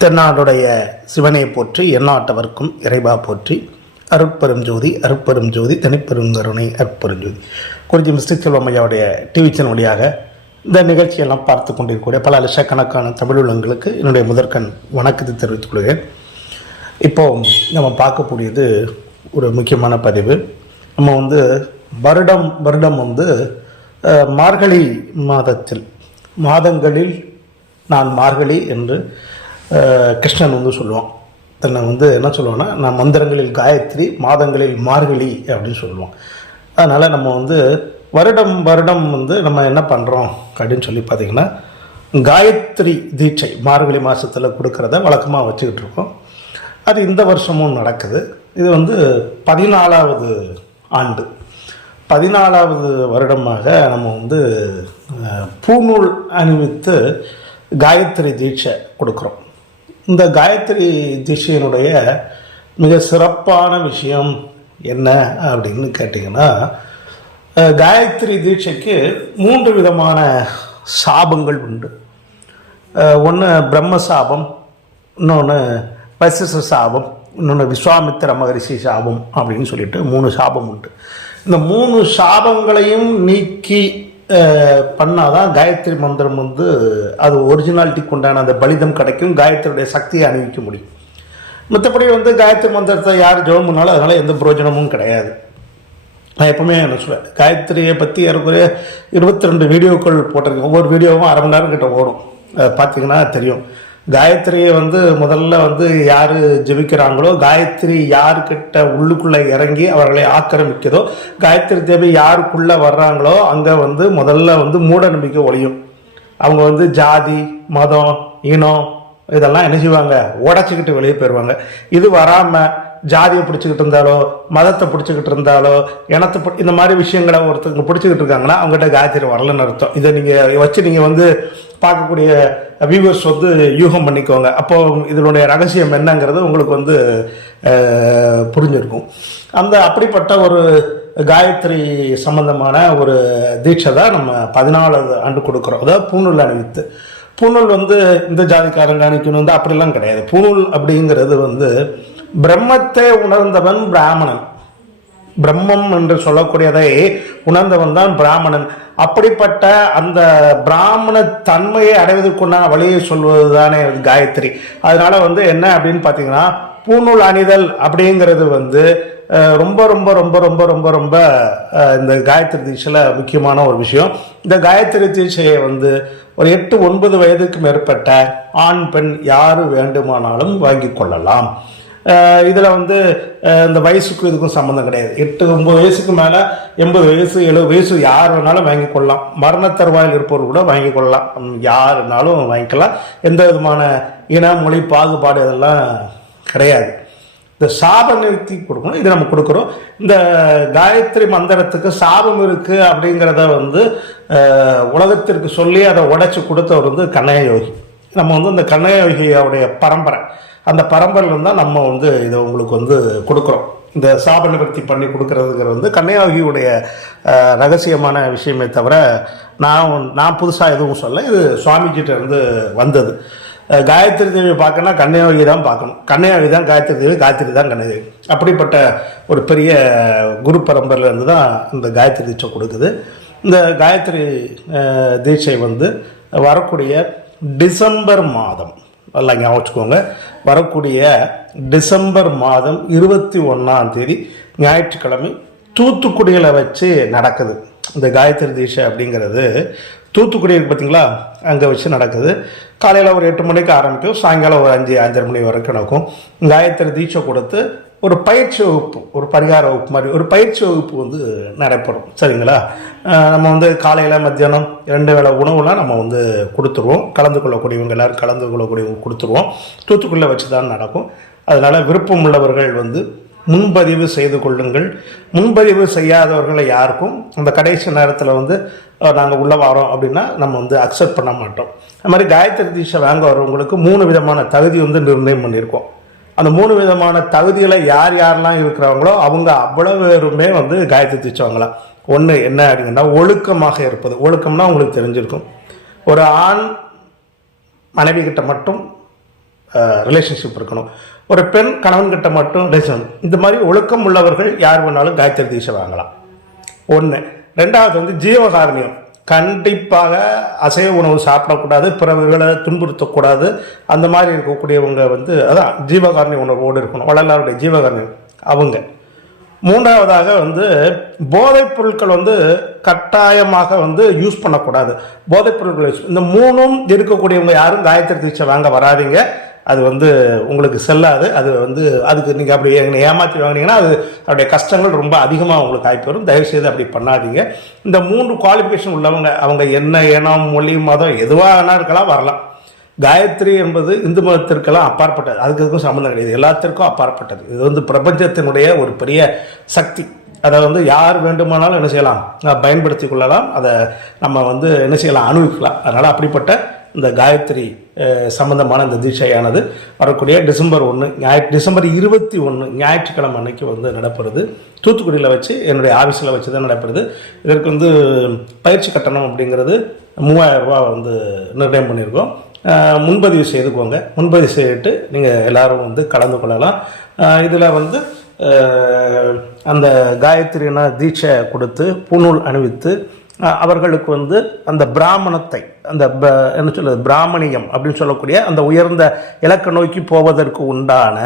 தென்னாடுடைய சிவனை போற்றி எந்நாட்டவர்க்கும் இறைவா போற்றி அருட்பெரும் ஜோதி அருட்பெரும் ஜோதி தனிப்பெருங்கருணை அருட்பெரும் ஜோதி. குறிஞ்சி மிஸ்டர் செல்வம் ஐயாவுடைய டிவி சேனல் வழியாக இந்த நிகழ்ச்சியெல்லாம் பார்த்து கொண்டிருக்கக்கூடிய பல லட்சக்கணக்கான தமிழ் உள்ளங்களுக்கு என்னுடைய முதற்கண் வணக்கத்தை தெரிவித்துக் கொள்கிறேன். இப்போ நம்ம பார்க்கக்கூடியது ஒரு முக்கியமான பதிவு. நம்ம வந்து வருடம் வருடம் வந்து மார்கழி மாதத்தில் மாதங்களில் நான் மார்கழி என்று கிருஷ்ணன் வந்து சொல்லுவான். தன்னை வந்து என்ன சொல்லுவான்னா நான் மந்திரங்களில் காயத்ரி மாதங்களில் மார்கழி அப்படின்னு சொல்லுவோம் அதனால் நம்ம வந்து வருடம் வருடம் வந்து நம்ம என்ன பண்ணுறோம் அப்படின்னு சொல்லி பார்த்தீங்கன்னா காயத்ரி தீட்சை மார்கழி மாதத்தில் கொடுக்குறத வழக்கமாக வச்சுக்கிட்டு இருக்கோம். அது இந்த வருஷமும் நடக்குது. இது வந்து பதினாலாவது ஆண்டு. பதினாலாவது வருடமாக நம்ம வந்து பூநூல் அணிவித்து காயத்ரி தீட்சை கொடுக்குறோம். இந்த காயத்ரி தீட்சையினுடைய மிக சிறப்பான விஷயம் என்ன அப்படின்னு கேட்டிங்கன்னா காயத்ரி தீட்சைக்கு மூன்று விதமான சாபங்கள் உண்டு. ஒன்று பிரம்ம சாபம் இன்னொன்று வசிஷ்ட சாபம் இன்னொன்று விஸ்வாமித்திர மகரிஷி சாபம் அப்படின்னு சொல்லிட்டு மூணு சாபம் உண்டு. இந்த மூணு சாபங்களையும் நீக்கி பண்ணாதான் காயத்ரி மந்திரம் வந்து அது ஒரிஜினாலிட்டிக்கு உண்டான அந்த பலிதம் கிடைக்கும் காயத்ரியுடைய சக்தியை அணிவிக்க முடியும். மற்றபடி வந்து காயத்ரி மந்திரத்தை யார் ஜெபம் பண்ணாலும் அதனால் எந்த பிரயோஜனமும் கிடையாது. நான் எப்பவுமே என்ன சொல்லுவேன் காயத்ரியை பற்றி ஏறக்குறைய இருபத்தி ரெண்டு வீடியோக்கள் போட்டிருக்கேன். ஒவ்வொரு வீடியோவும் அரை மணி நேரம் கிட்ட ஓடும். பார்த்தீங்கன்னா தெரியும். காயத்ரியை வந்து முதல்ல வந்து யார் ஜெபிக்கிறாங்களோ காயத்ரி யாருக்கிட்ட உள்ளுக்குள்ளே இறங்கி அவர்களை ஆக்கிரமிக்கிறதோ காயத்ரி தேவி யாருக்குள்ளே வர்றாங்களோ அங்கே வந்து முதல்ல வந்து மூட நம்பிக்கை ஒழியும். அவங்க வந்து ஜாதி மதம் இனம் இதெல்லாம் என்ன செய்வாங்க? உடச்சிக்கிட்டு வெளியே போயிடுவாங்க இது வராமல் ஜாதியை பிடிச்சிக்கிட்டு இருந்தாலோ மதத்தை பிடிச்சிக்கிட்டு இருந்தாலோ இனத்தை இந்த மாதிரி விஷயங்களை ஒருத்தங்க பிடிச்சிக்கிட்டு இருக்காங்கன்னா அவங்ககிட்ட காயத்ரி வரலன்னு அர்த்தம். இதை நீங்கள் வச்சு நீங்கள் வந்து பார்க்கக்கூடிய வியூவர்ஸ் வந்து யூகம் பண்ணிக்கோங்க. அப்போ இதனுடைய ரகசியம் என்னங்கிறது உங்களுக்கு வந்து புரிஞ்சிருக்கும். அந்த அப்படிப்பட்ட ஒரு காயத்ரி சம்பந்தமான ஒரு தீட்சை தான் நம்ம பதினாலாவது ஆண்டு கொடுக்குறோம். அதாவது பூணூல் அணிவித்து பூணூல் வந்து இந்த ஜாதிக்காரங்க அணிக்கணும் வந்து அப்படிலாம் கிடையாது. பூணூல் அப்படிங்கிறது வந்து பிரம்மத்தை உணர்ந்தவன் பிராமணன். பிரம்மம் என்று சொல்லக்கூடியதை உணர்ந்தவன் தான் பிராமணன். அப்படிப்பட்ட அந்த பிராமண தன்மையை அடைவதற்குண்டான வழியை சொல்வது தானே காயத்ரி. அதனால வந்து என்ன அப்படின்னு பார்த்தீங்கன்னா பூநூல் அணிதல் அப்படிங்கிறது வந்து ரொம்ப ரொம்ப ரொம்ப ரொம்ப ரொம்ப ரொம்ப இந்த காயத்ரி தீட்சையில் முக்கியமான ஒரு விஷயம். இந்த காயத்ரி தீட்சையை வந்து ஒரு எட்டு ஒன்பது வயதுக்கு மேற்பட்ட ஆண் பெண் யார் வேண்டுமானாலும் வாங்கி கொள்ளலாம். இதில் வந்து இந்த வயசுக்கும் இதுக்கும் சம்மந்தம் கிடையாது. எட்டு ஒம்பது வயசுக்கு மேலே எண்பது வயசு எழுபது வயசு யார் வேணாலும் வாங்கி கொள்ளலாம். மரண தருவாயில் இருப்பவர் கூட வாங்கி கொள்ளலாம். யாருனாலும் வாங்கிக்கலாம். எந்த விதமான இன மொழி பாகுபாடு இதெல்லாம் கிடையாது. இந்த சாப நிறுத்தி கொடுக்கணும். இது நம்ம கொடுக்குறோம். இந்த காயத்ரி மந்திரத்துக்கு சாபம் இருக்குது அப்படிங்கிறத வந்து உலகத்திற்கு சொல்லி அதை உடைச்சி கொடுத்தவர் வந்து கண்ணய யோகி நம்ம வந்து இந்த கண்ணய யோகியோடைய பரம்பரை. அந்த பரம்பரையில் தான் நம்ம வந்து இதை உங்களுக்கு வந்து கொடுக்குறோம். இந்த சாப நிவர்த்தி பண்ணி கொடுக்கறதுங்கிறது வந்து கன்னியாகியுடைய ரகசியமான விஷயமே தவிர நான் நான் புதுசாக எதுவும் சொல்ல இது சுவாமிஜிட்ட இருந்து வந்தது. காயத்ரி தேவியை பார்க்கணும்னா கன்னியாகுமரி தான் பார்க்கணும். கன்னியாகுமரி தான் காயத்ரி தேவி காயத்ரி தான் கன்னியாகுமரி அப்படிப்பட்ட ஒரு பெரிய குரு பரம்பரையிலேருந்து தான் இந்த காயத்ரி தீட்சை கொடுக்குது. இந்த காயத்ரி தீட்சை வந்து வரக்கூடிய டிசம்பர் மாதம். நல்லா ஞாபகம் வச்சுக்கோங்க. வரக்கூடிய டிசம்பர் மாதம் இருபத்தி ஒன்றாம் தேதி ஞாயிற்றுக்கிழமை தூத்துக்குடியில் வச்சு நடக்குது. இந்த காயத்ரி தீட்சை அப்படிங்கிறது தூத்துக்குடி இருக்கு பார்த்தீங்களா அங்கே வச்சு நடக்குது. காலையில் ஒரு எட்டு மணிக்கு ஆரம்பிக்கும். சாயங்காலம் ஒரு அஞ்சு அஞ்சரை மணி வரைக்கும் நடக்கும். காயத்ரி தீட்சை கொடுத்து ஒரு பயிற்சி வகுப்பு ஒரு பரிகார வகுப்பு மாதிரி ஒரு பயிற்சி வகுப்பு வந்து நடைபெறும். சரிங்களா? நம்ம வந்து காலையில் மத்தியானம் ரெண்டு வேளை உணவுலாம் நம்ம வந்து கொடுத்துருவோம். கலந்து கொள்ளக்கூடியவங்க எல்லோரும் கலந்து கொள்ளக்கூடியவங்க கொடுத்துருவோம். தூத்துக்குள்ளே வச்சு தான் நடக்கும். அதனால் விருப்பம் உள்ளவர்கள் வந்து முன்பதிவு செய்து கொள்ளுங்கள். முன்பதிவு செய்யாதவர்களை யாருக்கும் அந்த கடைசி நேரத்தில் வந்து நாங்கள் உள்ளே வரோம் அப்படின்னா நம்ம வந்து அக்செப்ட் பண்ண மாட்டோம். அது மாதிரி காயத்ரி தீஷை வாங்க வரவங்களுக்கு மூணு விதமான தகுதி வந்து நிர்ணயம் பண்ணியிருக்கோம். அந்த மூணு விதமான தகுதியில் யார் யாரெல்லாம் இருக்கிறவங்களோ அவங்க அவ்வளவு பேருமே வந்து காயத்தை தீட்சை வாங்கலாம் ஒன்று என்ன அப்படின்னா ஒழுக்கமாக இருப்பது. ஒழுக்கம்னா உங்களுக்கு தெரிஞ்சிருக்கும். ஒரு ஆண் மனைவி கிட்ட மட்டும் ரிலேஷன்ஷிப் இருக்கணும். ஒரு பெண் கணவன்கிட்ட மட்டும் ரிலேஷன் இந்த மாதிரி ஒழுக்கம் உள்ளவர்கள் யார் வேணாலும் காயத்ரி தீசை வாங்கலாம் ஒன்று ரெண்டாவது வந்து ஜீவகாரணியம். கண்டிப்பாக அசைவ உணவு சாப்பிடக்கூடாது பிறவர்களை துன்புறுத்தக்கூடாது. அந்த மாதிரி இருக்கக்கூடியவங்க வந்து அதான் ஜீவகாரணி உணர்வோடு இருக்கணும். வள்ளலாருடைய ஜீவகாரணி அவங்க. மூன்றாவதாக வந்து போதைப் பொருட்கள் வந்து கட்டாயமாக வந்து யூஸ் பண்ணக்கூடாது. போதைப் பொருட்கள் இந்த மூணும் இருக்கக்கூடியவங்க யாரும் காயத்திரி சிகிச்சை வாங்க வராதீங்க. அது வந்து உங்களுக்கு செல்லாது. அது வந்து அதுக்கு நீங்கள் அப்படி எங்களை ஏமாற்றி வாங்கினீங்கன்னா அது அதோடைய கஷ்டங்கள் ரொம்ப அதிகமாக உங்களுக்கு ஆகி வரும். தயவுசெய்து அப்படி பண்ணாதீங்க. இந்த மூன்று குவாலிஃபிகேஷன் உள்ளவங்க அவங்க என்ன இனம் மொழி மதம் எதுவாக வேணா இருக்கலாம் வரலாம். காயத்ரி என்பது இந்து மதத்திற்கெல்லாம் அப்பாற்பட்டது. அதுக்கு இதுக்கும் சம்மந்தம் கிடையாது. எல்லாத்திற்கும் அப்பாற்பட்டது. இது வந்து பிரபஞ்சத்தினுடைய ஒரு பெரிய சக்தி. அதை வந்து யார் வேண்டுமானாலும் என்ன செய்யலாம்? பயன்படுத்தி கொள்ளலாம். அதை நம்ம வந்து என்ன செய்யலாம்? அனுபவிக்கலாம். அதனால் அப்படிப்பட்ட இந்த காயத்ரி சம்பந்தமான இந்த தீட்சையானது வரக்கூடிய டிசம்பர் ஒன்று ஞாயிறு டிசம்பர் இருபத்தி ஒன்று ஞாயிற்றுக்கிழமை அன்னைக்கு வந்து நடப்புறது தூத்துக்குடியில் வச்சு என்னுடைய ஆஃபீஸில் வச்சு தான் நடப்புறது இதற்கு வந்து பயிற்சி கட்டணம் அப்படிங்கிறது மூவாயிரம் ரூபா வந்து நிர்ணயம் பண்ணியிருக்கோம். முன்பதிவு செய்துக்கோங்க. முன்பதிவு செய்துட்டு நீங்கள் எல்லோரும் வந்து கலந்து கொள்ளலாம். இதில் வந்து அந்த காயத்ரினா தீட்சை கொடுத்து பூநூல் அணிவித்து அவர்களுக்கு வந்து அந்த பிராமணத்தை அந்த ப- என்ன சொல்றது பிராமணியம் அப்படின்னு சொல்லக்கூடிய அந்த உயர்ந்த இலக்க நோக்கி போவதற்கு உண்டான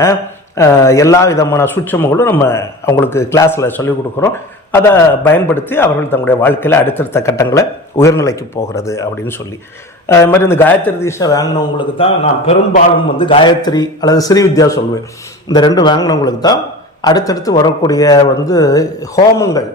எல்லா விதமான சூட்சமங்களும் நம்ம அவங்களுக்கு கிளாஸில் சொல்லிக் கொடுக்குறோம். அதை பயன்படுத்தி அவர்கள் தங்களுடைய வாழ்க்கையில் அடுத்தடுத்த கட்டங்களை உயர்நிலைக்கு போகிறது அப்படின்னு சொல்லி. அது மாதிரி இந்த காயத்ரி தீஷை வாங்கினவங்களுக்கு தான் நான் பெரும்பாலும் வந்து காயத்ரி அல்லது ஸ்ரீ வித்யா சொல்லுவேன் இந்த ரெண்டு வாங்கினவங்களுக்கு தான் அடுத்தடுத்து வரக்கூடிய வந்து ஹோமங்கள்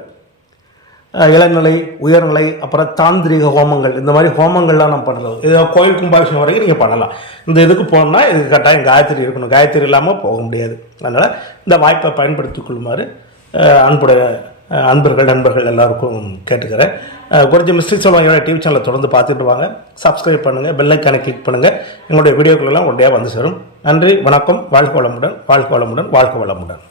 இளநிலை உயர்நிலை அப்புறம் தாந்திரிக ஹோமங்கள். இந்த மாதிரி ஹோமங்கள்லாம் நம்ம பண்ணலாம். இது கோயில் கும்பாபிஷேகம் வரைக்கும் நீங்கள் பண்ணலாம். இந்த இதுக்கு போனால் இதுக்கு கட்டாயம் காயத்ரி இருக்கணும். காயத்ரி இல்லாமல் போக முடியாது. அதனால் இந்த வாய்ப்பை பயன்படுத்தி கொள்ளுமாறு அன்புடைய அன்பர்கள் நண்பர்கள் எல்லாருக்கும் கேட்டுக்கிறேன். குறைஞ்ச கொஞ்சம் மிஸ்டேக் சொல்லுவாங்க டிவி சேனலை தொடர்ந்து பார்த்துட்டு வாங்க. சப்ஸ்கிரைப் பண்ணுங்கள் பெல்லைக்கானை கிளிக் பண்ணுங்கள் எங்களுடைய வீடியோக்களெல்லாம் உடனடியாக வந்து சேரும். நன்றி வணக்கம். வாழ்க வளமுடன் வாழ்க வளமுடன் வாழ்க வளமுடன்.